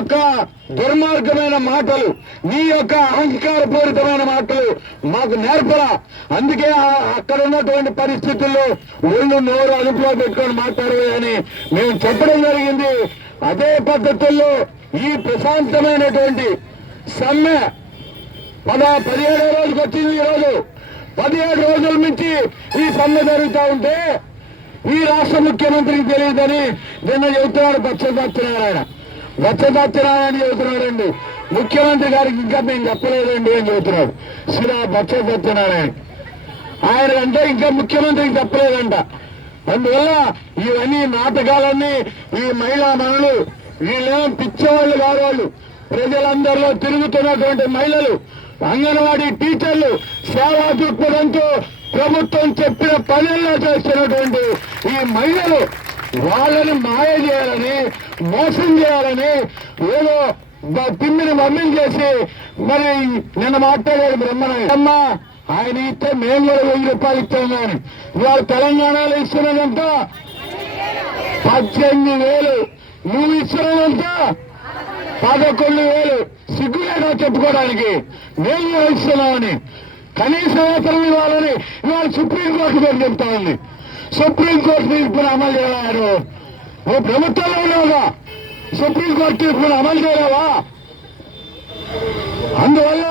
యొక్క దుర్మార్గమైన మాటలు, నీ యొక్క అహంకారపూరితమైన మాటలు మాకు నేర్పరా. అందుకే అక్కడ ఉన్నటువంటి పరిస్థితుల్లో ఒళ్ళు నోరు అదుపులో పెట్టుకొని మాట్లాడాలని మేము చెప్పడం జరిగింది. అదే పద్ధతుల్లో ఈ ప్రశాంతమైనటువంటి సమ్మె 17వ రోజుకి వచ్చింది. ఈరోజు 17 రోజుల నుంచి ఈ సమ్మె జరుగుతూ ఉంటే ఈ రాష్ట్ర ముఖ్యమంత్రికి తెలియదని నిన్న చెబుతున్నాడు బొత్స సత్యనారాయణ చెబుతున్నాడండి. ముఖ్యమంత్రి గారికి ఇంకా మేము చెప్పలేదండి అని చెబుతున్నాడు బొత్స సత్యనారాయణ. ఆయన అంటే ఇంకా ముఖ్యమంత్రికి చెప్పలేదంట. అందువల్ల ఇవన్నీ నాటకాలన్నీ ఈ మహిళా మనులు వీళ్ళేమో పిచ్చేవాళ్ళు కాదు. వాళ్ళు ప్రజలందరిలో తిరుగుతున్నటువంటి మహిళలు, అంగన్వాడీ టీచర్లు సేవా దృక్పథంతో ప్రభుత్వం చెప్పిన పనుల్లో చేస్తున్నటువంటి ఈ మహిళలు వాళ్ళని మాయ చేయాలని, మోసం చేయాలని ఏదో తిమ్మిని మమ్మీని చేసి మరి నిన్న మాట్లాడాడు బ్రహ్మ. ఆయన ఇస్తే మేము కూడా 1000 రూపాయలు ఇస్తాం. కానీ ఇవాళ తెలంగాణలో ఇస్తున్నదంతా 18,000, నువ్వు ఇస్తున్నదంతా 11,000. సిగ్గులేదో చెప్పుకోవడానికి మేము కూడా ఇస్తున్నామని. కనీస వేతనం ఇవ్వాలని ఇవాళ సుప్రీంకోర్టు పేరు చెప్తా ఉంది. సుప్రీంకోర్టు తీర్పును అమలు చేయలేరు. నువ్వు ప్రభుత్వంలో ఉన్నావుగా, సుప్రీంకోర్టు తీర్పును అమలు చేయలేవా? అందువల్ల